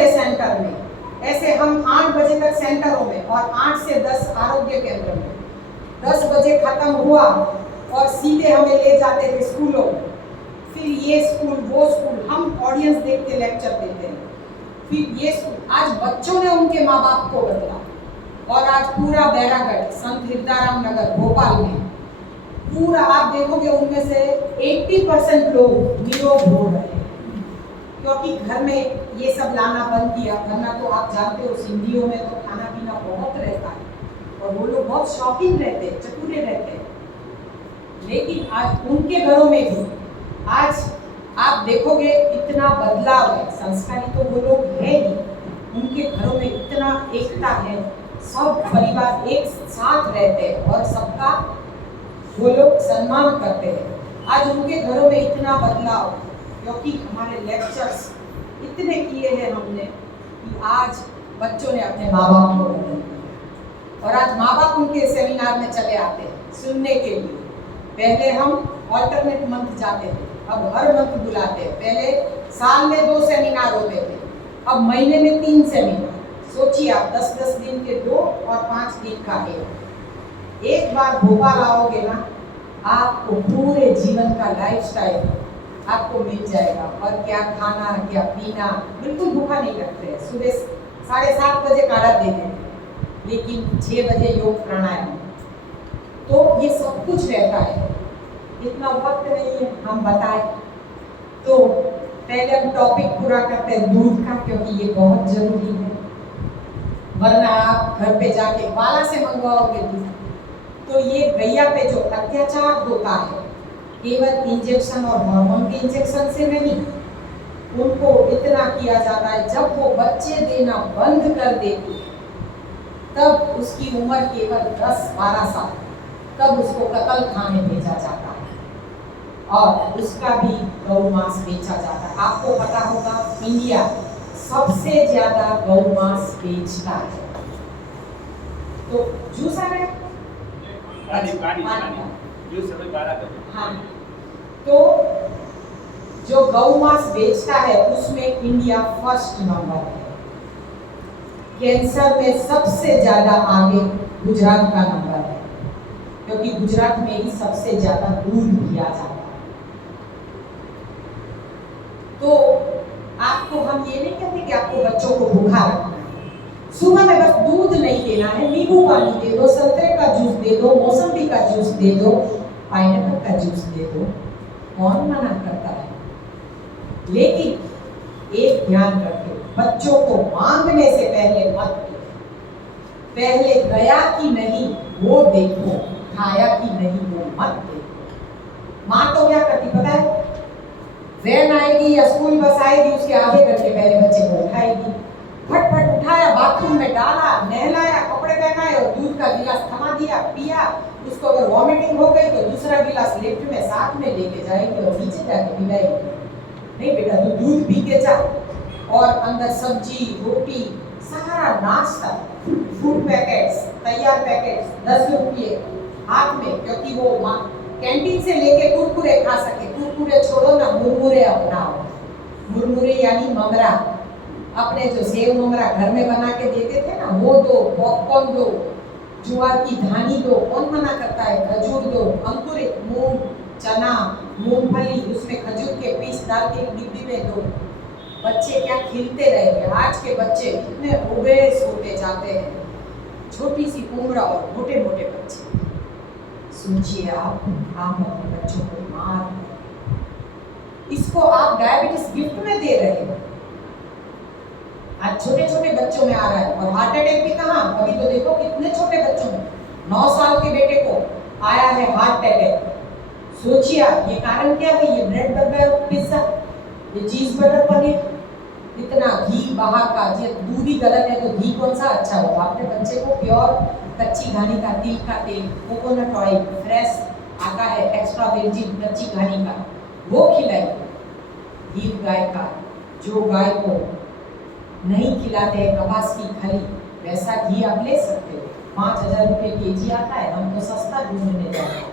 बजे सेंटर में, ऐसे हम 8 बजे तक सेंटरों में और 8 से 10 आरोग्य केंद्र में, 10 बजे खत्म हुआ और सीधे हमें ले जाते थे स्कूलों में। फिर ये स्कूल वो स्कूल, हम ऑडियंस देख के लेक्चर देते हैं। फिर ये स्कूल, आज बच्चों ने उनके माँ बाप को बदला और आज पूरा बैरागढ़, संत हिरदाराम नगर, भोपाल में पूरा आप देखोगे उनमें से 80% लोग निरोग हो रहे हैं, क्योंकि घर में ये सब लाना बंद किया। वरना तो आप जानते हो सिंधियों में तो खाना पीना बहुत रहता है और वो लोग बहुत शौकीन रहते हैं, चतुरे रहते हैं। लेकिन आज उनके घरों में भी आज आप देखोगे इतना बदलाव है। संस्कारी तो वो लोग हैं ही, उनके घरों में इतना एकता है, सब परिवार एक साथ रहते हैं और सबका वो लोग सम्मान करते हैं। आज उनके घरों में इतना बदलाव, क्योंकि हमारे लेक्चर्स इतने किए हैं हमने कि आज बच्चों ने अपने माँ बाप को बदल दिया और आज माँ बाप उनके सेमिनार में चले आते हैं सुनने के लिए। पहले हम ऑल्टरनेट मंथ जाते थे, अब हर मंथ बुलाते हैं। पहले साल में 2 सेमिनार होते थे, अब महीने में 3 सेमिनार। सोचिए आप, 10-10 दिन के 2 और 5 दिन का 1। एक बार भोपाल आओगे ना, आपको पूरे जीवन का लाइफस्टाइल आपको मिल जाएगा। और क्या खाना क्या पीना, बिल्कुल भूखा नहीं रखते हैं। सुबह 7:30 बजे काढ़ा देते हैं, लेकिन 6 बजे योग प्राणायाम, तो ये सब कुछ रहता है। इतना वक्त नहीं है हम बताएं, तो पहले हम टॉपिक पूरा करते हैं दूध का, क्योंकि ये बहुत जरूरी है। वरना आप घर पे जाके वाला से मंगवाओगे दूध, तो ये गैया पे जो अत्याचार होता है, केवल इंजेक्शन और हार्मोन के इंजेक्शन से नहीं, उनको इतना किया जाता है। जब वो बच्चे देना बंद कर देती है, तब उसकी उम्र केवल 10-12 साल, तब उसको कत्ल खाने भेजा जाता है और उसका भी गौ मांस बेचा जाता है। आपको पता होगा इंडिया सबसे ज्यादा गौ मांस बेचता है। तो जूस आ गया, हाँ, तो जो गौ मांस बेचता है उसमें इंडिया फर्स्ट नंबर है। कैंसर में सबसे ज्यादा आगे गुजरात का नंबर है, क्योंकि गुजरात में ही सबसे ज्यादा दूध दिया जाता है। तो आपको हम ये नहीं कहते कि आपको बच्चों को भूखा रखना है। सुबह में बस दूध नहीं देना है, नींबू पानी दे दो, संतरे का जूस दे दो, मौसम्बी का जूस दे दो, पाइनएप्पल का जूस दे दो, कौन मना करता है। लेकिन एक ध्यान रखें, बच्चों को मांगने से पहले मत दो। पहले गया कि नहीं वो देखो, खाया कि नहीं वो मत देखो। माँ तो क्या करती पता है, वैन आएगी या स्कूल बस आएगी, उसके आधे घंटे पहले बच्चे को उठाएगी, फटफट उठाया, बाथरूम में डाला, नहलाया, कपड़े पहनाए और दूध का गिलास थमा दिया, पिया। उसको अगर वॉमिटिंग हो गई तो दूसरा गिलास लिफ्ट में साथ में लेके जाएगी और नीचे जाके पिलाएगी। नहीं बेटा, तू दूध पी के जा। और अंदर सब्जी, रोटी, सारा नाश्ता, फूड पैकेट्स, तैयार पैकेट्स, 10 रुपये हाथ में, क्योंकि वो माँ कैंटीन से लेके कुरकुरे खा सके। कुरकुरे छोड़ो ना, मुरमुरे अपनाओ। मुरमुरे यानी ममरा, अपने जो सेव ममरा घर में बना के देते थे ना, वो दो, पॉपकॉर्न दो, ज्वार की धानी दो, कौन मना करता है, खजूर दो, अंकुरित मूंग, चना, मूंगफली, उसमें खजूर के पीस डाल के एक डिब्बी में दो। बच्चे क्या खिलते रहेंगे। आज के बच्चे इतने ओबेस होते जाते हैं, छोटी सी उम्र और मोटे मोटे बच्चे। सोचिए आप अपने बच्चों को मार, इसको आप डायबिटीज गिफ्ट में दे रहे हैं। आज छोटे छोटे बच्चों में आ रहा है, और हार्ट अटैक भी कहाँ, अभी तो देखो कितने छोटे बच्चों में, 9 साल के बेटे को आया है हार्ट अटैक। सोचिए ये कारण क्या है, ये ब्रेड बर्गर, पिज्जा, ये चीज बटर पनीर, इतना घी बाहर का। ये दूध ही गलत है तो घी कौन सा अच्छा होगा। अपने बच्चे को प्योर कच्ची घानी का तिल का तेल, कोकोनट ऑयल फ्रेश आता है, एक्स्ट्रा वर्जिन कच्ची घानी का, वो खिलाइए। घी गाय का, जो गाय को नहीं खिलाते हैं कपास की खली, वैसा घी आप ले सकते हो। 5000 रुपये केजी आता है, हम तो सस्ता ढूंढने जाते हैं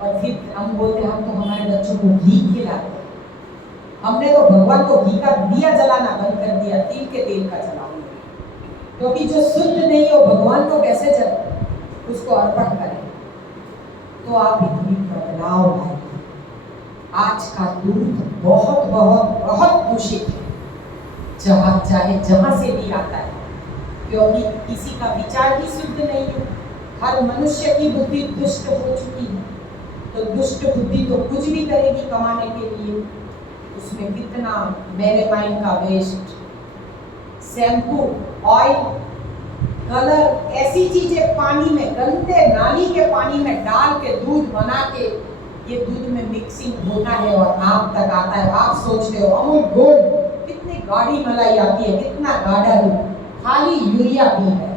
और फिर हम बोलते हैं हम तो हमारे बच्चों को घी खिलाते हैं। हमने तो भगवान को घी का दिया जलाना बंद कर दिया, तिल के तेल का जलाओ, क्योंकि जो शुद्ध नहीं है वो भगवान को कैसे जब उसको अर्पण करें। तो आप इतनी बदलाव लाए। आज का दूध बहुत बहुत बहुत दूषित है, जहां से भी आता है, क्योंकि किसी का विचार ही शुद्ध नहीं है। हर मनुष्य की बुद्धि दुष्ट हो चुकी है, तो दुष्ट बुद्धि तो कुछ भी करेगी कमाने के लिए। उसमें कितना मेलेमाइन का वेस्ट, शैम्पू, ऑयल, कलर, ऐसी चीजें पानी में, गंदे नाली के पानी में डाल के दूध बना के, ये दूध में मिक्सिंग होता है और आप तक आता है। आप सोचते हो अमूल गोल्ड, कितनी गाढ़ी मलाई आती है, कितना गाढ़ा दूध, खाली यूरिया भी है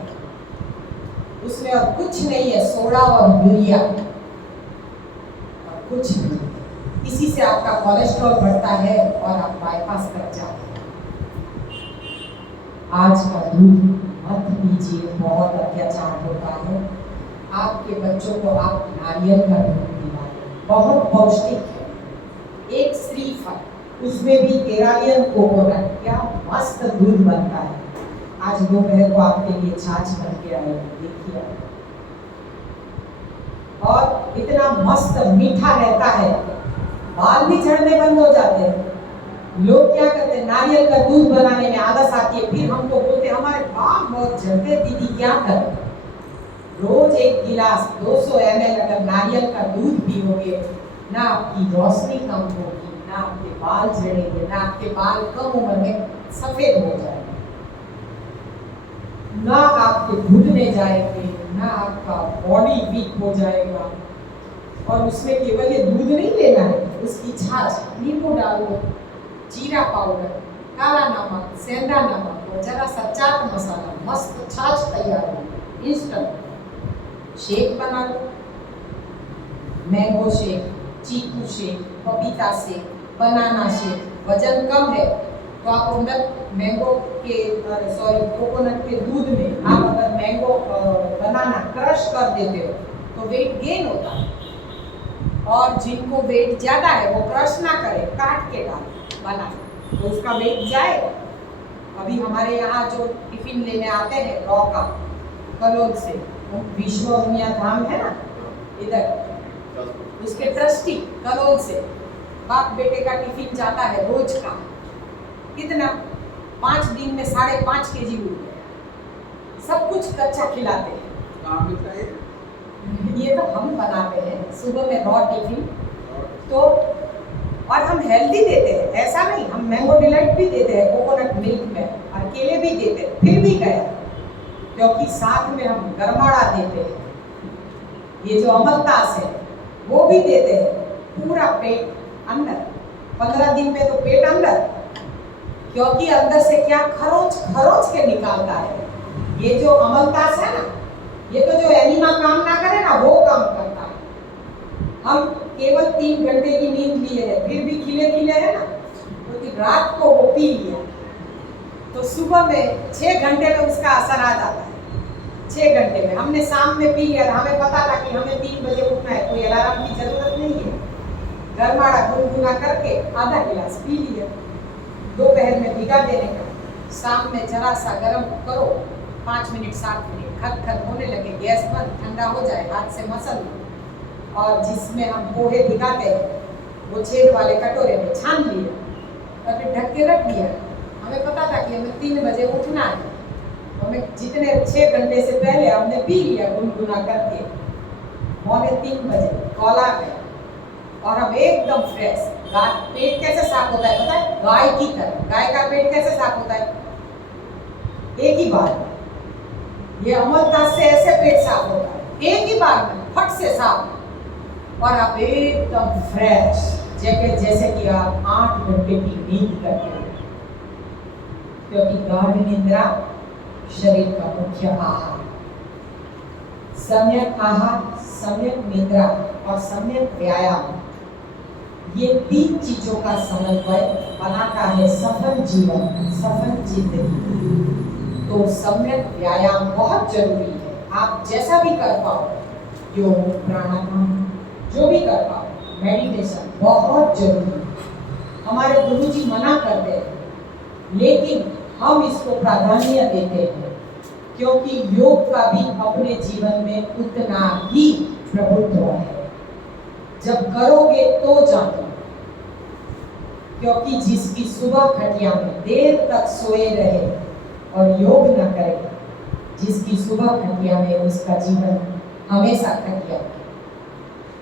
उसमें और कुछ नहीं है, सोडा और यूरिया और कुछ नहीं। इसी से आपका कोलेस्ट्रॉल बढ़ता है और आप बाईपास कर जाते हैं। आज का दूध मत पीजिए, बहुत अत्याचार होता है। आपके बच्चों को आप नारियल का दूध पिलाएं, बहुत पौष्टिक है। एक श्रीफल, उसमें भी केरालियन कोकोनट, क्या मस्त दूध बनता है। आज दोपहर को आपके लिए छाछ बन के आए, देखिए, और इतना मस्त मीठा रहता है, बाल भी झड़ने बंद हो जाते हैं। लोग क्या करते हैं, नारियल का दूध बनाने में आलस आती है, फिर हमको बोलते हमारे बाल बहुत झड़ते, दीदी क्या करें। रोज एक गिलास 200 ml अगर नारियल का दूध पियोगे, ना आपकी रोशनी कम होगी, ना आपके बाल झड़ेंगे, ना आपके बाल कम उम्र में सफेद हो जाएंगे, ना आपके घुटने जाएंगे, ना आपका बॉडी वीक हो जाएगा। और उसमें केवल ये दूध नहीं लेना है, उसकी छाछ, नींबू डालो, जीरा पाउडर, काला नमक, सेंधा नमक और जरा सा चाट मसाला, मस्त छाछ तैयार हो। इंस्टेंट शेक बना लो, मैंगो शेक, चीकू शेक, पपीता शेक, बनाना शेक। वजन कम है तो आप अंदर मैंगो के कोकोनट के दूध में आप अगर मैंगो बनाना क्रश कर देते हो तो वेट गेन होता है। और जिनको वेट ज़्यादा है वो क्रश ना करें, काट के डालें बना तो उसका वेट जाएगा। अभी हमारे यहाँ जो टिफिन लेने आते हैं रॉ का कलोल से, विश्व उमिया धाम है ना इधर, उसके ट्रस्टी कलोल से बाप बेटे का टिफिन जाता है रोज का, कितना 5 दिन में 5.5 kg हो गया। सब कुछ कच्चा खिलाते हैं। ये तो हम बनाते हैं सुबह में रॉ टिफिन, तो और हम हेल्दी देते हैं, ऐसा नहीं, हम मैंगो डिलाइट भी देते हैं कोकोनट मिल्क में और केले भी देते हैं, फिर भी गया, क्योंकि साथ में हम गरमाड़ा देते हैं, ये जो अमलतास है वो भी देते हैं। पूरा पेट अंदर, 15 दिन में तो पेट अंदर, क्योंकि अंदर से क्या खरोच खरोच के निकालता है। ये जो अमलतास है ना, ये तो जो एनिमा काम ना करे ना वो काम करता है। हम केवल 3 घंटे की नींद लिए है, फिर भी खिले खिले है ना, क्योंकि तो रात को वो पी लिया तो सुबह में 6 घंटे में उसका असर आ जाता है। 6 घंटे में हमने शाम में पी लिया, हमें पता था कि हमें 3 बजे उठना है, कोई अलार्म की जरूरत नहीं है, गरमाड़ा गुनगुना करके आधा गिलास पी लिया। दोपहर में भिगा देने का, शाम में जरा सा गर्म करो, 5 मिनट 7 मिनट, खट होने लगे, गैस बंद, ठंडा हो जाए, हाथ से मसल लो। और जिसमें हम पोहे भिगाते हैं वो छेद वाले कटोरे में छान लिए और फिर ढक के रख दिया। हमें पता था कि हमें 3 बजे उठना है, हमें जितने 6 घंटे से पहले हमने पी लिया गुनगुना करके, 2:45 बजे कॉला है और हम एकदम फ्रेश। पेट कैसे साफ होता है पता है? गाय की तरह। गाय का पेट कैसे साफ होता है? एक ही बार। ये अमलतास से ऐसे पेट साफ होता है, एक ही बार में फट से साफ, और आप एकदम फ्रेश, जैसे कि आप 8 घंटे की नींद करते हो, क्योंकि गाढ़ निद्रा शरीर का मुख्य आहार। सम्यक आहार, सम्यक निद्रा और सम्यक व्यायाम, ये 3 चीजों का समन्वय बनाता है सफल जीवन, सफल जिंदगी। तो सम्यक व्यायाम बहुत जरूरी है। आप जैसा भी कर पाओ, योग, प्राणायाम, जो भी कर पाओ, मेडिटेशन बहुत जरूरी है। हमारे गुरुजी करते हैं, लेकिन हम इसको प्राधान्य देते हैं क्योंकि योग का भी अपने जीवन में उतना ही प्रभुत्व है। जब करोगे तो जानो, क्योंकि जिसकी सुबह खटिया में देर तक सोए रहे और योग न करे, जिसकी सुबह खटिया में उसका जीवन हमेशा खटिया,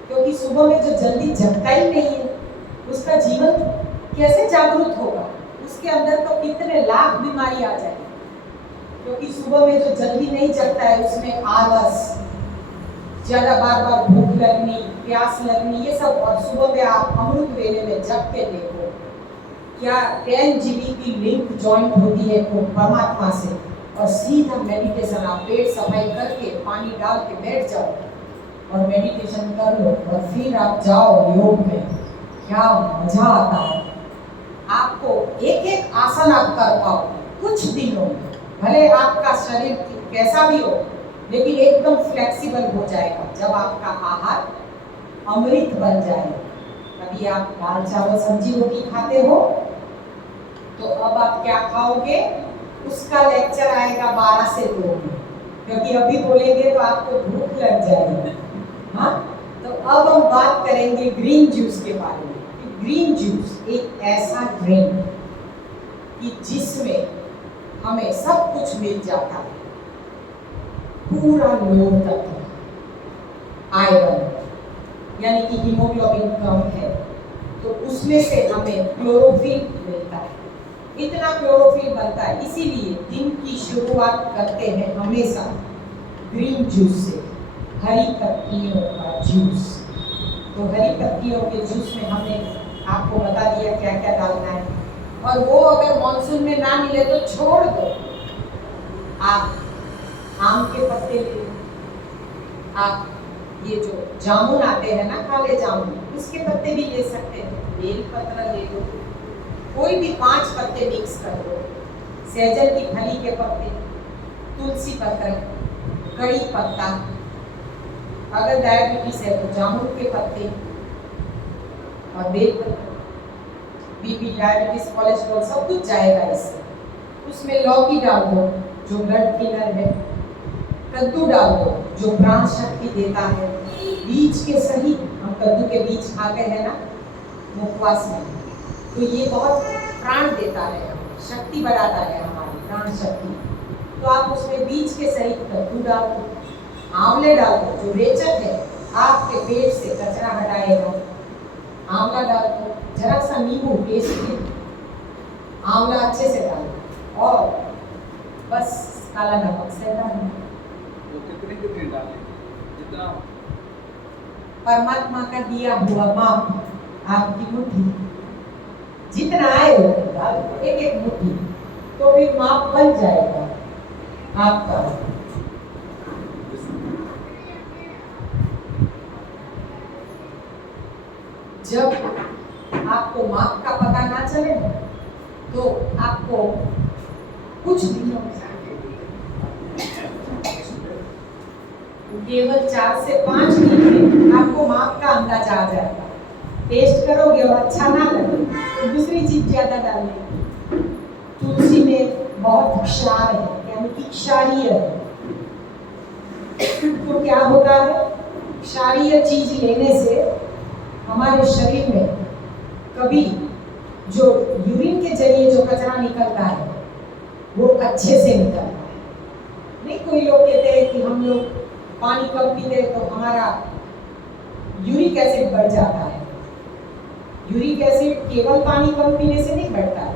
क्योंकि सुबह में जो जल्दी जगता ही नहीं है उसका जीवन कैसे जागरूक होगा? उसके अंदर तो कितने लाख बीमारी आ जाएगी, क्योंकि सुबह में जो जल्दी नहीं जगता है उसमें आलस, ज्यादा बार बार भूख लगनी, प्यास लगनी, ये सब। और सुबह में आप अमृत वेले में जग के देखो, क्या 10 GB की लिंक ज्वाइंट होती है परमात्मा से, और सीधा मेडिटेशन, आप पेट सफाई करके पानी डाल के बैठ जाओ और मेडिटेशन कर लो और फिर आप जाओ योग में, क्या मजा आता है। आपको एक एक आसन आप कर पाओ कुछ दिनों में, भले आपका शरीर कैसा भी हो लेकिन एकदम फ्लेक्सिबल हो जाएगा जब आपका आहार अमृत बन जाए। अभी आप दाल चावल सब्जी रोटी खाते हो, तो अब आप क्या खाओगे उसका लेक्चर आएगा 12 से 2 में, क्योंकि अभी बोलेंगे तो आपको भूख लग जाएगी। हाँ, तो अब हम बात करेंगे ग्रीन जूस के बारे में। ग्रीन जूस एक ऐसा ड्रिंक कि जिसमें हमें सब कुछ मिल जाता है, पूरा लोह तत्व, आयरन यानी कि हीमोग्लोबिन कम है तो उसमें से हमें क्लोरोफिल मिलता है, इतना क्लोरोफिल बनता है। इसीलिए दिन की शुरुआत करते हैं हमेशा ग्रीन जूस से, हरी पत्तियों का जूस। तो हरी पत्तियों के जूस में हमने आपको बता दिया क्या क्या डालना है, और वो अगर मॉनसून में ना मिले तो छोड़ दो। आप आम के पत्ते ले लो, आप ये जो जामुन आते हैं ना, काले जामुन, उसके पत्ते भी ले सकते हैं, बेल पत्र ले लो, कोई भी 5 पत्ते मिक्स कर दो, सहजन की फली के पत्ते, तुलसी पत्र, कड़ी पत्ता, अगर डायबिटीज है तो जामुन के पत्ते और बेल पत्र। बीपी, डायबिटीज, कोलेस्ट्रॉल सब कुछ जाएगा इससे। उसमें लौकी डाल दो जो ब्लड थिनर है, कद्दू डाल दो जो प्राण शक्ति देता है, बीज के सही, हम कद्दू के बीज खाते हैं ना मुखवास में, तो ये बहुत प्राण देता है, शक्ति बढ़ाता है हमारी प्राण शक्ति। तो आप उसमें बीज के सहित कद्दू डाल दो, आंवले डाल दो जो रेचक है, आपके पेट से कचरा हटाएगा, आंवला डाल दो, जरा सा नींबू टेस्ट के, आंवला अच्छे से डालो और बस काला नमक से डालो। तो कितने डालें? जितना परमात्मा का दिया हुआ माप, आपकी मुट्ठी जितना आए वो डालो, एक एक मुट्ठी, तो फिर माप बन जाएगा आपका। जब आपको माप का पता ना चले तो आपको कुछ दिनों केवल 4 से 5 दिन में आपको माप का अंदाजा आ जाएगा। टेस्ट करोगे और अच्छा ना लगे तो दूसरी चीज ज्यादा डालने। तुलसी में बहुत क्षार है, यानी कि क्षारीय है। तो क्या होता है, क्षारीय चीज लेने से हमारे शरीर में कभी जो यूरिन के जरिए जो कचरा निकलता है वो अच्छे से निकलता है। नहीं, कोई लोग कहते हैं कि हम लोग पानी कम पीते तो हमारा यूरिक एसिड बढ़ जाता है। यूरिक एसिड केवल पानी कम पीने से नहीं बढ़ता है,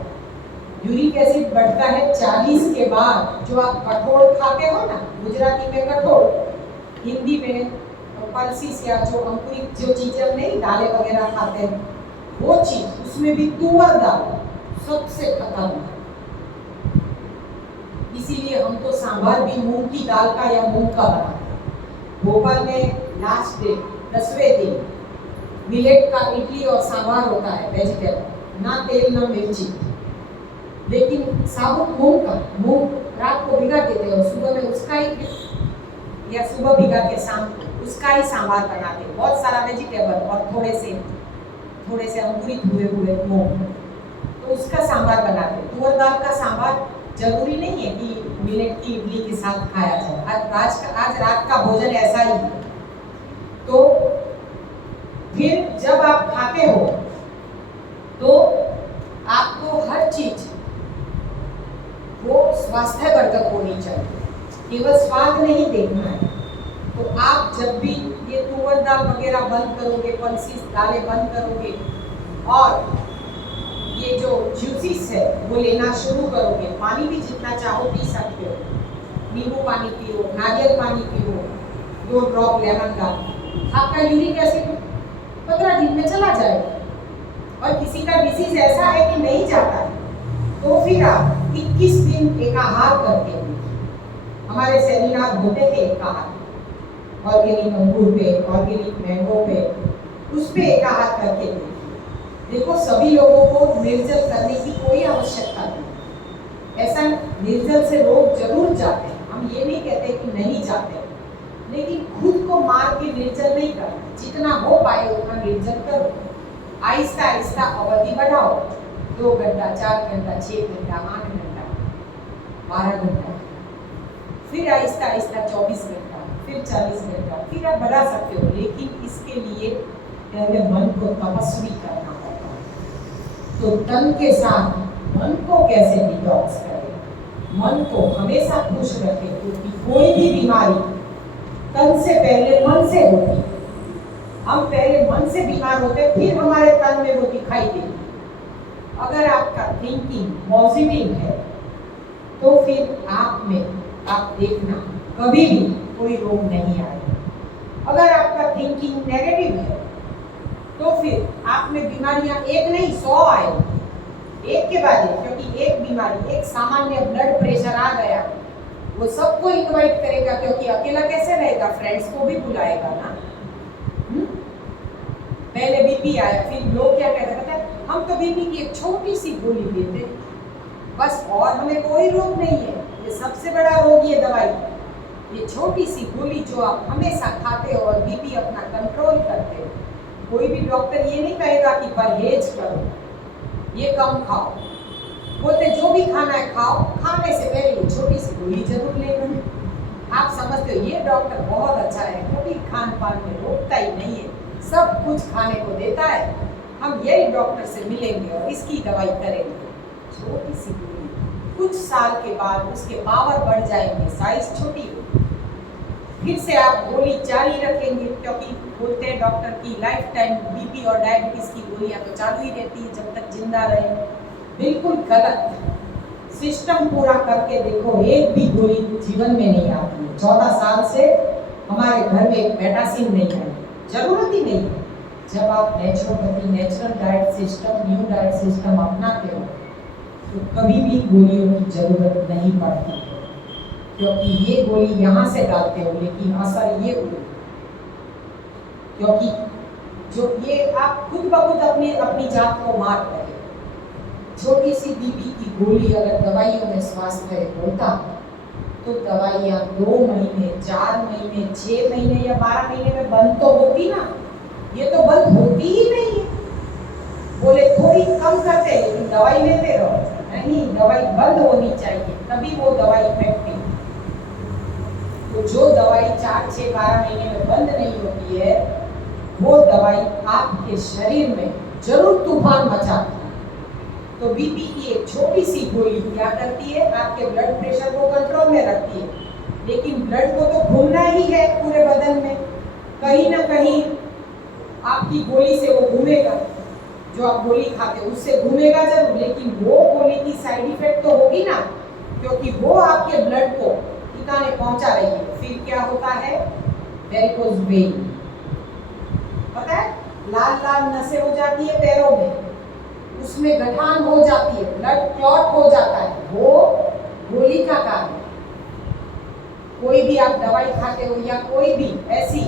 यूरिक एसिड बढ़ता है 40 के बाद। जो आप कठोल खाते हो ना, गुजराती में कठोल, हिंदी में पल्सीस या जो अंकुरित जो चीजें हम नहीं दालें वगैरह खाते हैं, वो चीज, उसमें भी तुअर दाल सबसे खतरनाक। इसीलिए हम तो सांभर भी मूंग की दाल का या मूंग का बनाते हैं। भोपाल में लास्ट डे 10वें दिन मिलेट का इडली और सांभर होता है, वेजिटेबल, ना तेल ना मिर्ची, लेकिन साबुत मूंग का, मूंग रात को भिगा देते हैं और सुबह में उसका ही, या सुबह भिगा के शाम को उसका ही सांभर बनाते हैं। बहुत सारा वेजिटेबल और थोड़े से अंकुरित हुए मूंग, तो उसका इसका सांभर बनाते हैं। तुअर दाल का सांभर जरूरी नहीं है कि मिलेट की इडली के साथ खाया जाए। आज रात का भोजन ऐसा ही है। तो फिर जब आप खाते हो तो आपको हर चीज वो स्वास्थ्यवर्धक होनी चाहिए, केवल स्वाद नहीं देखना है। तो आप जब भी ये तुअर दाल वगैरह बंद करोगे, पल्सेस दालें बंद करोगे और ये जो जूसेस है वो लेना शुरू करोगे, पानी भी जितना चाहो पी सकते हो, नींबू पानी पियो, नारियल पानी पियो, 2 ड्रॉप लेमन का, आपका यूरिक एसिड 15 दिन में चला जाएगा। और किसी का डिसीज ऐसा है कि नहीं जाता है तो फिर आप 21 दिन एकाहार करते हो। हमारे सेमिनार होते थे एकाहार, ऑर्गेनिक अंगूर पे, ऑर्गेनिक मैंगो पे, उस पे एकाहार करके देखो सभी लोगों को निर्जल करने की कोई आवश्यकता नहीं। ऐसा निर्जल से लोग जरूर जाते हैं, हम ये नहीं कहते कि नहीं जाते, लेकिन खुद को मार के निर्जल नहीं करना। जितना हो पाए उतना निर्जल करो, आहिस्ता आहिस्ता अवधि बढ़ाओ, 2 घंटा, 4 घंटा, 6 घंटा, 8 घंटा, 12 घंटा, फिर आहिस्ता आहिस्ता 24 घंटा, फिर 40 घंटा, फिर आप बढ़ा सकते हो। लेकिन इसके लिए पहले मन को तपस्वी करना होगा। तो तन के साथ मन को कैसे डिटॉक्स करें, मन को हमेशा खुश रखें, क्योंकि कोई भी बीमारी तन से पहले मन से होती है। हम पहले मन से बीमार होते हैं, फिर हमारे तन में वो दिखाई देती। अगर आपका थिंकिंग पॉजिटिव है तो फिर आप में, आप देखना कभी भी कोई रोग नहीं आएगा। अगर आपका थिंकिंग नेगेटिव है तो फिर आप में बीमारियां एक नहीं 100 आएगी, एक के बाद एक। क्योंकि एक बीमारी, एक सामान्य ब्लड प्रेशर आ गया, वो सबको इनवाइट करेगा, क्योंकि अकेला कैसे रहेगा, फ्रेंड्स को भी बुलाएगा ना। पहले बीपी आया, फिर लोग क्या कहते हैं, हम तो बीपी की एक छोटी सी गोली देते बस, और हमें कोई रोग नहीं है। ये सबसे बड़ा रोग ये दवाई, ये छोटी सी गोली जो आप हमेशा खाते हो और बीपी अपना कंट्रोल करते हो। कोई भी डॉक्टर ये नहीं कहेगा कि परहेज करो, ये कम खाओ, बोलते जो भी खाना है खाओ, खाने से पहले ये छोटी सी गोली जरूर लेना। आप समझते हो ये डॉक्टर बहुत अच्छा है, कभी खान पान में रोकता ही नहीं है, सब कुछ खाने को देता है, हम यही डॉक्टर से मिलेंगे और इसकी दवाई करेंगे। छोटी सी गोली, कुछ साल के बाद उसके पावर बढ़ जाएंगे, साइज छोटी होगी, फिर से आप गोली जारी रखेंगे, क्योंकि बोलते हैं डॉक्टर की लाइफ टाइम बीपी और डायबिटीज की गोलियां तो चालू ही रहती है जब तक जिंदा रहे। बिल्कुल गलत। सिस्टम पूरा करके देखो, एक भी गोली जीवन में नहीं आती है। 14 साल से हमारे घर में एक मेडिसिन नहीं आई, जरूरत ही नहीं है। जब आप naturopathy, natural diet system, new diet system अपनाते हो तो कभी भी गोलियों की जरूरत नहीं पड़ती, क्योंकि ये गोली यहाँ से डालते हो लेकिन असर ये हुई, क्योंकि जो ये आप खुद ब खुद अपनी जात को मार रहे हो। छोटी सी बीपी की गोली अगर दवाइयों में स्वास्थ्य होता तो दवाइयाँ 2 महीने, 4 महीने, 6 महीने या 12 महीने में बंद तो होती ना। ये तो बंद होती ही नहीं है। बोले थोड़ी कम करते हैं लेकिन दवाई लेते रहो, नहीं, दवाई बंद होनी चाहिए तभी वो दवाई इफेक्टिव। तो जो दवाई 4, 6, 12 महीने में बंद नहीं होती है वो दवाई आपके शरीर में जरूर तूफान मचाती है। तो बीपी की एक छोटी सी गोली क्या करती है, आपके ब्लड प्रेशर को कंट्रोल में रखती है, लेकिन ब्लड को तो घूमना ही है पूरे बदन में, कहीं ना कहीं आपकी गोली से वो घूमेगा, जो आप गोली खाते हो उससे घूमेगा जरूर, लेकिन वो गोली की साइड इफेक्ट तो होगी ना, क्योंकि वो आपके ब्लड को ठिकाने पहुंचा रही है। फिर क्या होता है, वेरिकोज वेन, पता है, लाल लाल नसें हो जाती है पैरों में, उसमें गठान हो जाती है, ब्लड क्लॉट हो जाता है, वो गोली का कारण। कोई भी आप दवाई खाते हो या कोई भी ऐसी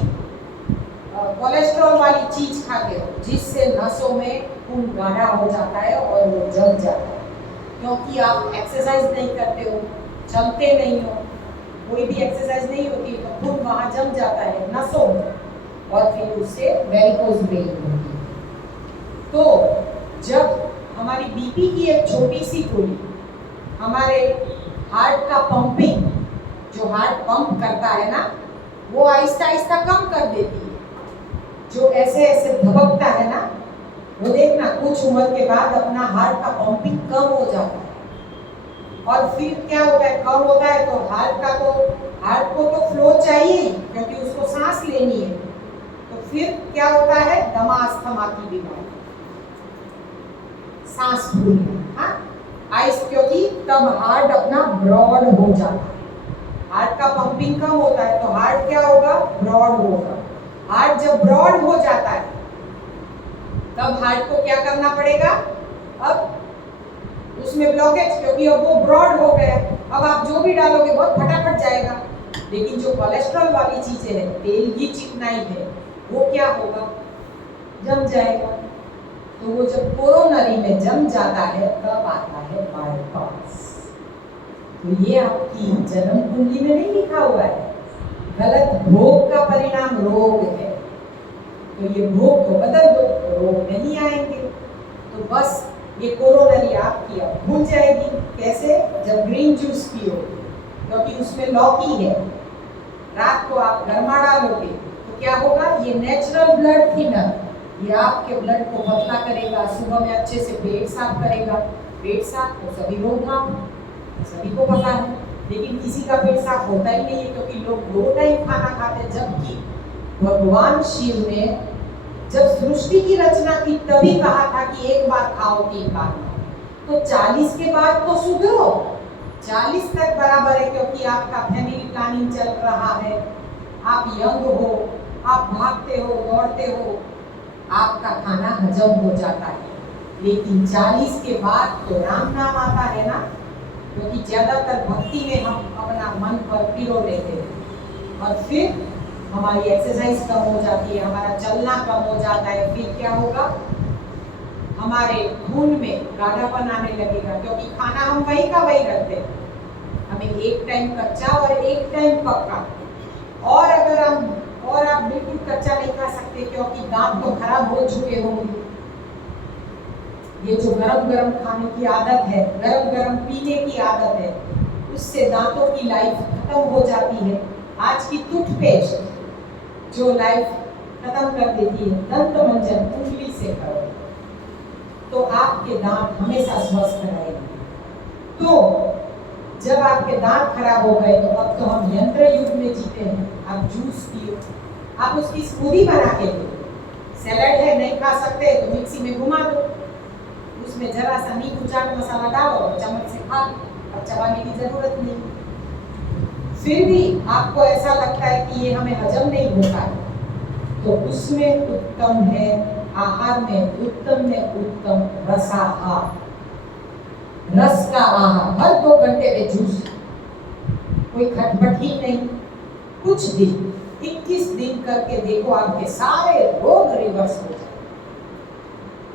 कोलेस्ट्रॉल वाली चीज खाते हो जिससे नसों में खून गाढ़ा हो जाता है और वो जम जाता है, क्योंकि आप एक्सरसाइज नहीं करते हो, चलते नहीं हो, कोई भी एक्सरसाइज नहीं होती तो खून वहां जम जाता है नसों में और फिर उससे वेरिकोज वेन होती है। तो जब हम हमारी बीपी की एक छोटी सी गोली हमारे हार्ट का पंपिंग, जो हार्ट पंप करता है ना, वो आहिस्ता आहिस्ता कम कर देती है। जो ऐसे ऐसे धबकता है ना, वो देखना कुछ उम्र के बाद अपना हार्ट का पंपिंग कम हो जाता है। और फिर क्या होता है, कम होता है तो हार्ट को तो फ्लो चाहिए क्योंकि उसको सांस लेनी है। तो फिर क्या होता है, दमा अस्थमा की बीमारी, सांस फूलना, हाँ, क्योंकि तब हार्ट अपना ब्रॉड हो जाता है। हार्ट का पंपिंग कम होता है तो हार्ट क्या होगा, ब्रॉड होगा। हार्ट जब ब्रॉड हो जाता है तब हार्ट को क्या करना पड़ेगा, अब उसमें ब्लॉकेज, क्योंकि अब वो ब्रॉड हो गया। अब आप जो भी डालोगे बहुत फटाफट जाएगा। लेकिन जो कोलेस्ट्रॉल वाली चीजें हैं, तेल की चिकनाई है, वो क्या होगा, जम जाएगा। तो वो जब कोरोनरी में जम जाता है तब आता है बाईपास। तो ये आपकी जन्म कुंडली में नहीं लिखा हुआ है, गलत भोग का परिणाम रोग है। तो ये भोग को बदल दो, रोग नहीं आएंगे। तो बस ये कोरोनरी आपकी अब भूल जाएगी। कैसे, जब ग्रीन जूस पियोगे, क्योंकि उसमें लौकी है। रात को आप गर्मा डालोगे तो क्या होगा, ये नेचुरल ब्लड थिनर, ये आपके ब्लड को पतला करेगा, सुबह में अच्छे से पेट साफ करेगा। पेट साफ तो सभी रोग सभी को पता है, लेकिन किसी का पेट साफ होता ही नहीं है क्योंकि लोग 2 टाइम खाना खाते हैं। जबकि भगवान शिव ने जब सृष्टि की रचना की तभी कहा था कि 1 बार खाओ 3 बार खाओ। तो 40 के बाद तो सुधरो, 40 तक बराबर है क्योंकि आपका फैमिली प्लानिंग चल रहा है, आप यंग हो, आप भागते हो, दौड़ते हो, आपका खाना हजम हो जाता है। लेकिन 40 के बाद तो राम नाम आता है ना, क्योंकि ज्यादातर भक्ति में हम अपना मन पर पिरो लेते हैं और फिर हमारी एक्सरसाइज कम हो जाती है, हमारा चलना कम हो जाता है। फिर क्या होगा, हमारे खून में गाढ़ापन आने लगेगा क्योंकि खाना हम वही का वही रखते हैं। हमें 1 टाइम कच्चा और 1 टाइम पक्का। और अगर आप बिल्कुल कच्चा नहीं खा सकते क्योंकि दांत तो खराब हो चुके होंगे। ये जो गरम गरम खाने की आदत है, गरम गरम पीने की आदत है, उससे दांतों की लाइफ खत्म हो जाती है। आज की टूथपेस्ट जो लाइफ खत्म कर देती है, दंत मंजन उंगली से करो तो आपके दांत हमेशा स्वस्थ रहेंगे। तो जब आपके दांत खराब हो गए तो अब तो हम यंत्र युग में जीते हैं। आप जूस पियो, आप उसकी स्मूदी बना के दो। सैलेड है, नहीं खा सकते तो मिक्सी में घुमा दो, उसमें जरा सा नींबू चाट मसाला डालो और चम्मच से खा लो, अब चबाने की जरूरत नहीं। फिर भी आपको ऐसा लगता है कि ये हमें हजम नहीं होता है, तो उसमें उत्तम है, आहार में उत्तम रसाहार, रस का आहार। हर 2 घंटे में जूस, कोई खटपट ही नहीं। कुछ दिन 21 दिन करके देखो, आपके सारे रोग रिवर्स हो जाए।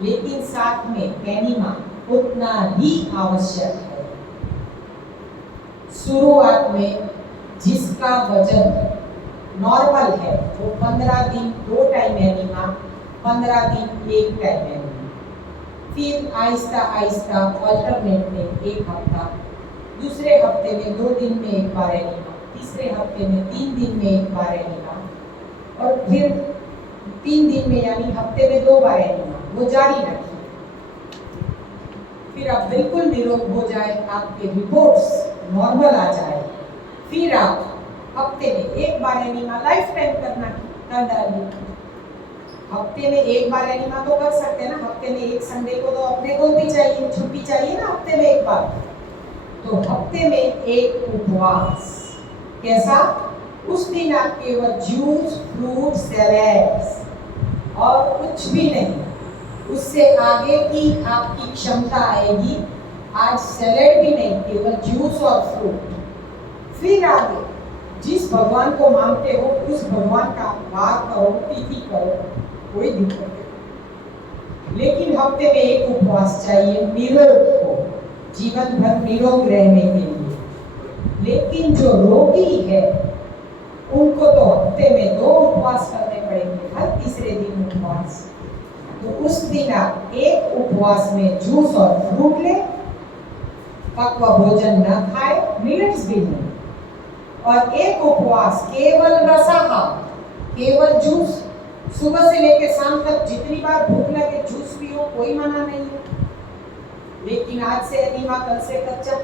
लेकिन साथ में एनिमा उतना ही आवश्यक है। शुरुआत में जिसका वजन नॉर्मल है वो 15 दिन 2 टाइम एनिमा, 15 दिन 1 टाइम एनिमा, फिर आहिस्ता आहिस्ता ऑल्टरनेट में 1 हफ्ता, दूसरे हफ्ते में 2 दिन में 1 बार एनिमा, तीसरे हफ्ते में 3 दिन में 1 बार एनिमा, और फिर 3 दिन में यानी हफ्ते में 2 बार एनिमा। वो जारी रखिए। फिर आप बिल्कुल निरोग हो जाए, आपके रिपोर्ट्स नॉर्मल आ जाए, फिर आप हफ्ते में 1 बार एनिमा लाइफ टाइम कर डालिए। हफ्ते में 1 बार एनिमा तो कर सकते हैं ना, हफ्ते में 1 संडे को तो अपने को भी चाहिए, छुट्टी चाहिए ना हफ्ते में 1 बार। तो हफ्ते में 1 उपवास। कैसा? उस दिन आप केवल जूस, फ्रूट, सैलेड्स और कुछ भी नहीं। उससे आगे की आपकी क्षमता आएगी। आज सैलेड भी नहीं, केवल जूस और फ्रूट। फिर आगे जिस भगवान को मानते हो उस भगवान का वार करो, तिथि करो, कोई दिक्कत नहीं। लेकिन हफ्ते में 1 उपवास चाहिए निरोग को, जीवन भर निरोग रहने के लिए। लेकिन जो रोगी है उनको तो हफ्ते में 2 उपवास करने पड़ेंगे, हर तीसरे दिन उपवास। तो उस दिन आप एक उपवास में जूस और फ्रूट ले, पक्व भोजन न खाए, मिलेट्स भी नहीं, और एक उपवास केवल रसाहार, केवल जूस, सुबह से लेकर शाम तक जितनी बार भूख लगे जूस पियो, कोई मना नहीं है। लेकिन आज से एनीमा, कल से कच्चा।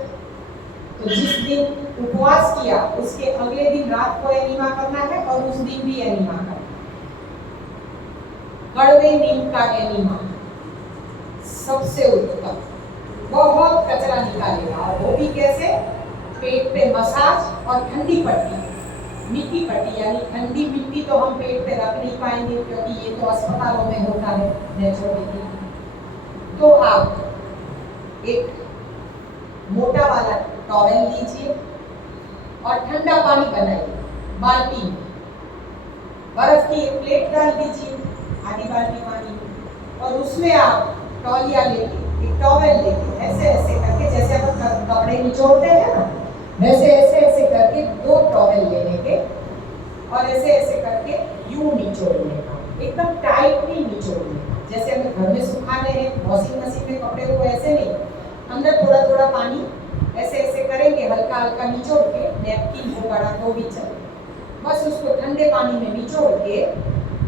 तो जिस दिन उपवास किया उसके अगले दिन रात को एनीमा करना है और उस दिन भी एनीमा करना है। कड़वे नीम का एनीमा सबसे उत्तम, बहुत कचरा निकालेगा, और वो भी कैसे? पेट पे मसाज और ठंडी पट्टी, मिट्टी पट्टी, यानी ठंडी मिट्टी तो हम पेट पे रख नहीं पाएंगे क्योंकि ये तो अस्पतालों में होता है नेचुरली। तो आप एक मोटा वाला टॉवेल लीजिए और ठंडा पानी बनाइए बाल्टी में, बर्फ की एक प्लेट डाल दीजिए, आधी बाल्टी पानी, और उसमें आप तौलिया लेके, एक टॉवेल लेके ऐसे ऐसे करके, जैसे अपन कपड़े निचोड़ते हैं ना, वैसे ऐसे ऐसे करके 2 टॉवेल लेने के और ऐसे ऐसे करके यूं निचोड़ने का, एकदम टाइटली निचोड़ने का, जैसे हमें घर में सुखाने हैं वॉशिंग मशीन में कपड़े को, ऐसे नहीं, अंदर थोड़ा थोड़ा पानी ऐसे ऐसे करेंगे, हल्का हल्का निचोड़ के, नैपकिन हो बड़ा तो भी चले, बस उसको ठंडे पानी में निचोड़ के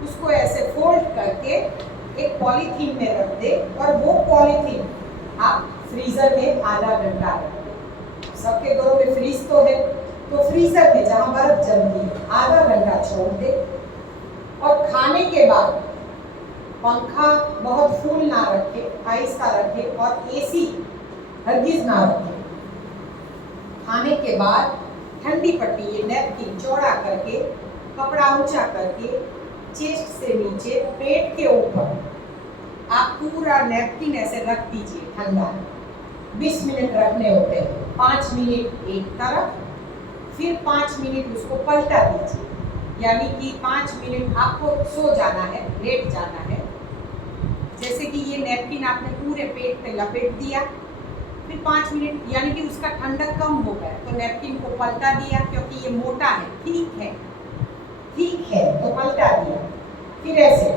उसको ऐसे फोल्ड करके एक पॉलीथीन में रख दे, और वो पॉलीथीन आप फ्रीजर में आधा घंटा रख दे। सबके घरों में फ्रीज तो है, तो फ्रीजर में जहाँ बर्फ जमती है आधा घंटा छोड़ दे, और खाने के बाद पंखा बहुत फुल ना रखे, आहिस्ता रखे, और एसी हरगिज ना रखे। खाने के बाद ठंडी पट्टी, ये नैपकिन चौड़ा करके, कपड़ा ऊंचा करके, चेस्ट से नीचे पेट के ऊपर आप पूरा नैपकिन ऐसे रख दीजिए ठंडा। 20 मिनट रखने होते हैं, 5 मिनट एक तरफ, फिर 5 मिनट उसको पलटा दीजिए, यानी कि 5 मिनट आपको सो जाना है, लेट जाना है। जैसे कि ये नैपकिन आपने पूरे पेट पे लपेट दिया, फिर 5 मिनट, यानी कि उसका ठंडक कम हो गया, तो नैपकिन को पलटा दिया, क्योंकि ये मोटा है, ठीक है तो पलटा दिया, फिर ऐसे,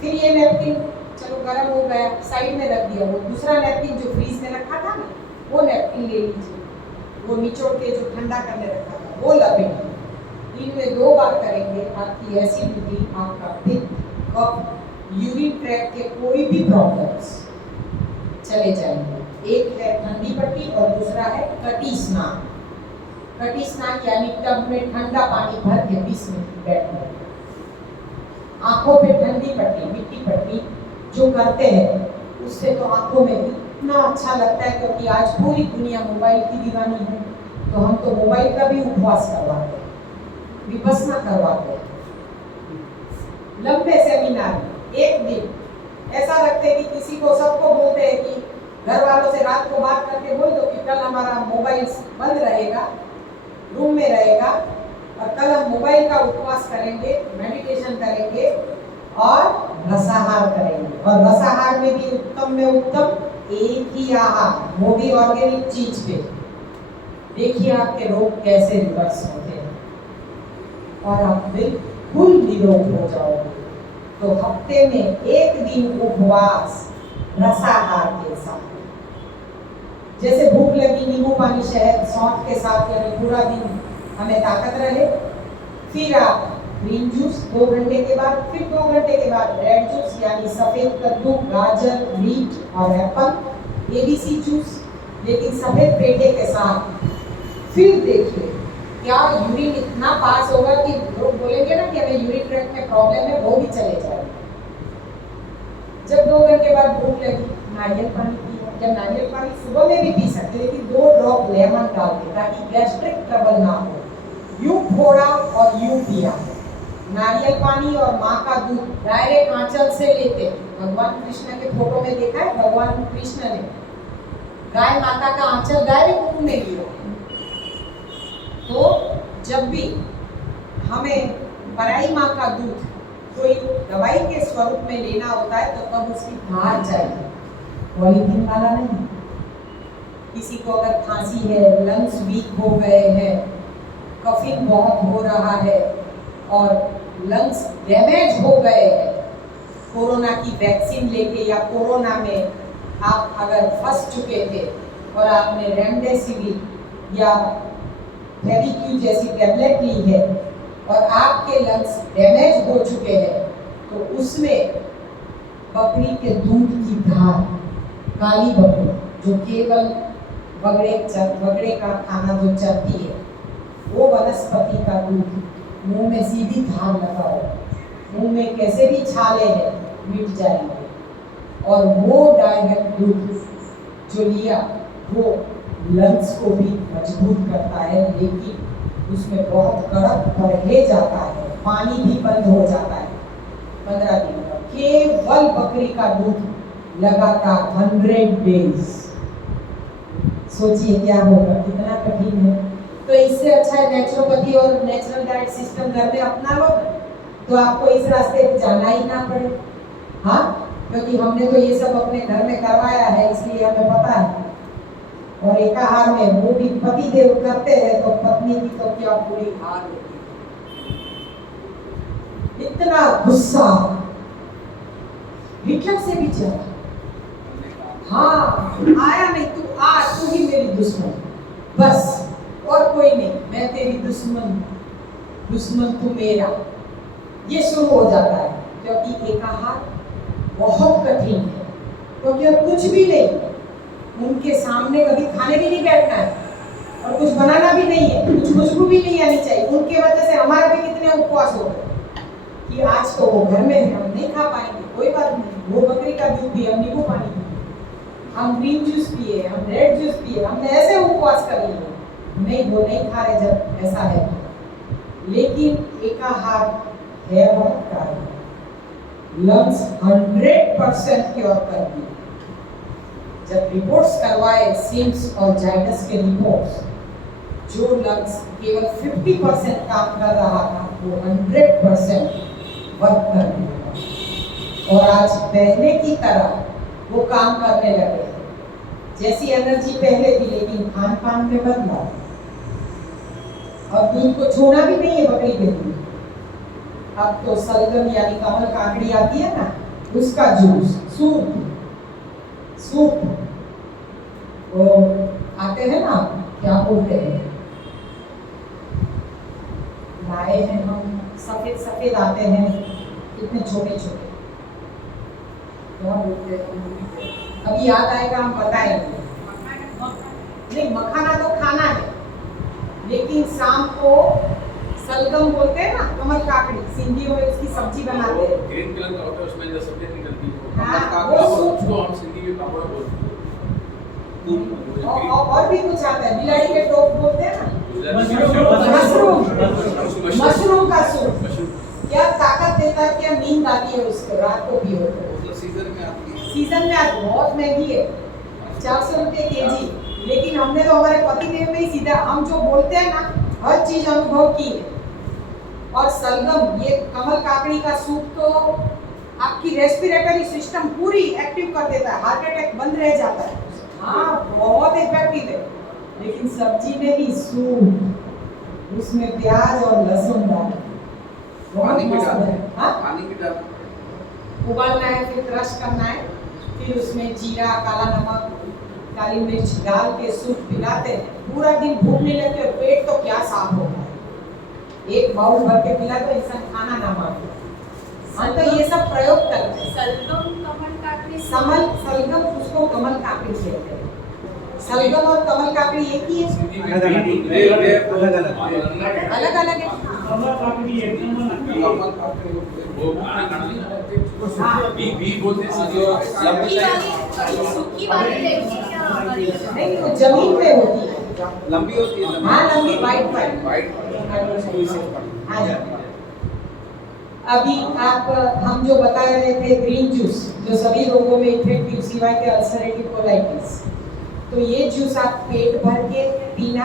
फिर ये नैपकिन चलो गर्म हो गया, साइड में रख दिया, वो दूसरा नैपकिन जो फ्रीज में रखा था ना, वो नैपकिन ले लीजिए, वो निचोड़ के जो ठंडा करने रखा था वो लपेटिए। दिन में 2 बार करेंगे, आपकी एसिडिटी, आपका पित्त, कफ, यूरिन ट्रैक के कोई भी प्रॉब्लम्स चले जाएंगे। एक है ठंडी पट्टी और दूसरा है कटी स्नान। कटी स्नान यानी टब में ठंडा पानी भर के 20 मिनट बैठना। आंखों पे ठंडी पट्टी, मिट्टी पट्टी जो करते हैं उससे तो आंखों में इतना अच्छा लगता है, क्योंकि आज पूरी दुनिया मोबाइल की दीवानी है, तो हम तो मोबाइल का भी उपवास करवाते हैं, विपस्सना करवाते हैं। लंबे सेमिनार एक दिन ऐसा रखते हैं कि किसी को, सबको बोलते हैं कि घर वालों से रात को बात करके बोल दो कि कल हमारा मोबाइल बंद रहेगा, रूम में रहेगा, और कल हम मोबाइल का उपवास करेंगे, मेडिटेशन करेंगे और रसाहार करेंगे। और रसाहार में भी उत्तम में उत्तम एक ही आहार, वो भी ऑर्गेनिक चीज पे। देखिए आपके रोग कैसे रिवर्स होते हैं और आप बिल्कुल निरोग हो जाओगे। तो हफ्ते में एक दिन उपवास रसाहार के साथ, जैसे भूख लगी, नींबू पानी, शहद, सौंठ के साथ, यानी पूरा दिन हमें ताकत रहे। फिर आप ग्रीन जूस 2 घंटे के बाद, फिर 2 घंटे के बाद रेड जूस यानी सफेद कद्दू, गाजर, बीट और एप्पल, एबीसी जूस, लेकिन सफेद पेटे के साथ। फिर देखिए क्या यूरिन इतना पास होगा कि लोग बोलेंगे ना कि हमें यूरिन ट्रैक में प्रॉब्लम है, वो भी चले जाएगा। जब 2 घंटे बाद भूख लगी, नारियल पानी पिए। जब नारियल पानी सुबह में भी पी सकते, लेकिन 2 ड्रॉप लेमन डाल के, ताकि गैस्ट्रिक ट्रबल ना हो। यूं फोड़ा और यूं पिया। नारियल पानी और माँ का दूध डायरेक्ट आंचल से लेते। भगवान कृष्ण के फोटो में देखा है, भगवान कृष्ण ने गाय माता का आंचल डायरेक्ट मुंह में लिया। तो जब भी हमें पराई माँ का दूध कोई दवाई के स्वरूप में लेना होता है, तो तब उसकी धार चाहिए, पॉलीथीन वाला नहीं। किसी को अगर खांसी है, लंग्स वीक हो गए हैं, कफिंग बहुत हो रहा है और लंग्स डैमेज हो गए हैं, कोरोना की वैक्सीन लेके या कोरोना में आप अगर फंस चुके थे और आपने रेमडेसिविर या फेविक्विक जैसी टैबलेट ली है और आपके लंग्स डैमेज हो चुके हैं, तो उसमें बकरी के दूध की धार, काली बकरी जो केवल बगड़े का खाना जो चरती है, वो वनस्पति का दूध मुंह में सीधी धार लगाओ, मुंह में कैसे भी छाले हैं मिट जाएंगे। और वो डायरेक्ट दूध जो लिया वो लंग्स को भी मजबूत करता है, लेकिन उसमें बहुत कड़क परहेज आता है, पानी भी बंद हो जाता है 15 दिन तक। केवल बकरी का दूध लगातार 100 डेज। सोचिए क्या होगा, कितना कठिन है। तो इससे अच्छा है नेचुरोपैथी और नेचुरल डाइट सिस्टम घर में अपना लो, तो आपको इस रास्ते पे जाना ही ना पड़े। हाँ, क्योंकि हमने तो ये सब अपने घर में करवाया है, इसलिए हमें पता है। और एकाहार में वो भी पति देव करते हैं, तो पत्नी की तो क्या पूरी हार होती है। इतना गुस्सा हिटलर से भी ज्यादा। हाँ, आया नहीं तू आ, तू ही मेरी दुश्मन, बस और कोई नहीं, मैं तेरी दुश्मन, दुश्मन तू मेरा। ये शुरू हो जाता है, क्योंकि एकाहार बहुत कठिन है, क्योंकि अब कुछ भी नहीं, उनके सामने कभी खाने भी नहीं बैठना है और कुछ बनाना भी नहीं है, कुछ खुशबू भी नहीं आनी चाहिए। उनके वजह से हमारे भी कितने उपवास हो गए कि आज तो वो घर में है, हम नहीं खा पाएंगे, कोई बात नहीं, वो बकरी का दूध पिए, हम नींबू पानी पिए, हम ग्रीन जूस पिए, हम रेड जूस पिए, हमने ऐसे उपवास कर लिए। नहीं, वो नहीं खा रहे जब ऐसा है। लेकिन एकाहार है बहुत कार्य, लंग्स 100% क्योर कर दिए। जब रिपोर्ट्स करवाए सिम्स और जाइडस के रिपोर्ट्स, जो लंग्स केवल 50% काम कर रहा था, वो 100% वर्क करने लगा और आज पहले की तरह वो काम करने लगे। जैसी एनर्जी पहले थी, लेकिन खान पान में बदला। अब दूध को छोड़ा भी नहीं है बकरी के दूध, अब तो सलगम यानी कमल काकड़ी आती है ना, उसका जूस, सूप वो आते हैं ना, क्या बोलते हैं, लाए हैं हम, सफेद आते हैं, कितने छोटे छोटे, क्या बोलते हैं, अभी याद आएगा हम बताएंगे। नहीं, मखाना तो खाना है, लेकिन शाम को सलगम बोलते हैं ना, कमल काकड़ी, सिंधियों में उसकी सब्जी बनाते हैं, ग्रीन कलर का होता है, उसमें जो सब्जी निकलती है, हाँ, वो सूप, उसको हम सिंधी में पापड़ बोलते हैं। और भी कुछ आता है, बिलाड़ी के टोप बोलते हैं ना, मशरूम का सूप, क्या ताकत देता है, क्या नींद आती है उसको, रात को पियो तो सीजन में आती है, सीजन में आती, बहुत महंगी है, 400 रुपये केजी। लेकिन हमने तो हमारे पति देव में ही सीधा, हम जो बोलते हैं ना, हर चीज अनुभव की है। और सलगम, ये कमल काकड़ी का सूप तो आपकी रेस्पिरेटरी सिस्टम पूरी एक्टिव कर देता है, हार्ट अटैक बंद रह जाता है। हाँ, बहुत इफेक्टिव है। लेकिन सब्जी में भी सूप, उसमें प्याज और लहसुन डाल, पानी भी डाल, हाँ, पानी भी डाल, उबालना है, फिर क्रश करना है, फिर उसमें जीरा, काला नमक, काली मिर्च डाल के सूप पिलाते हैं। पूरा दिन भूख नहीं लगती और पेट तो क्या साफ होता है। एक बाउल भर के पिला तो इंसान खाना ना मांगे। हम तो ये सब प्रयोग करते हैं। सलगम कमल काकड़ी, सलगम उसको कमल काकड़ी कहते हैं। सलगम और कमल काकड़ी एक ही है, अलग अलग है। कमल काकड़ी एक सूखी वाली लेनी है क्या? नहीं, वो जमीन पे होती है, लंबी होती है, हाँ, लंबी वाइट। हाँ जी। अभी हम जो बता रहे थे ग्रीन जूस, जो सभी रोगों में इफेक्टिव सिवाय के अल्सरेटिव कोलाइटिस, तो ये जूस आप पेट भर के पीना,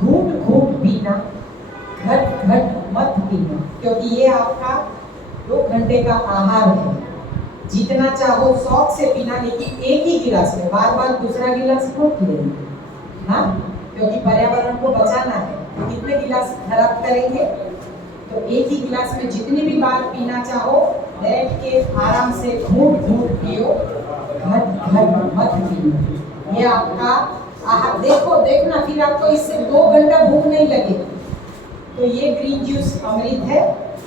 घूंट पीना, घट मत पीना, क्योंकि ये आपका 2 घंटे का आहार है। जितना चाहो शौक से पीना, लेकिन एक ही गिलास में, बार दूसरा गिलास मत लेना, हाँ, क्योंकि पर्यावरण को बचाना है। कितने गिलास खराब करेंगे, तो एक ही गिलास में जितनी भी बार पीना चाहो बैठ के आराम से घूट घूट पियो, घट घट मत पियो। ये आपका आहार। देखना फिर आपको इससे 2 घंटा भूख नहीं लगेगी। तो ये ग्रीन जूस अमृत है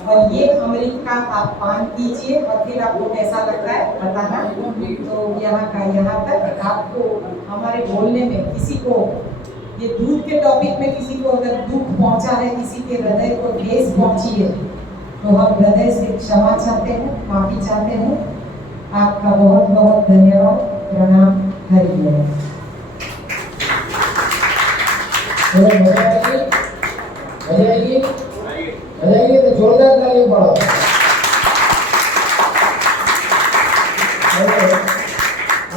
और ये अमृत का आप पान कीजिए और फिर आपको कैसा लगता है बताना। तो यहाँ का यहाँ तक। आपको हमारे बोलने में किसी को ये दूध के टॉपिक में किसी को अगर दुख पहुंचा है, किसी के हृदय को ठेस पहुंची है, तो हम हृदय से क्षमा चाहते हैं, माफी चाहते हैं। आपका बहुत बहुत धन्यवाद। प्रणाम। हरि बोल। मजा आएगी तो जोरदार तालियां पाड़ो।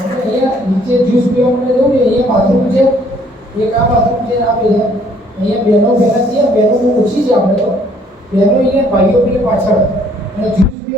આપણે અહીંયા નીચે જ્યુસ પીવા માટે જવું ને, અહીંયા બાથરૂમ છે, એક આ બાથરૂમ છે, આ બે છે। અહીંયા બહેનો પહેલા છે, બહેનો ઓછી છે આપણે તો, બહેનો અહીંયા ભાઈઓ પેલે પાછળ અને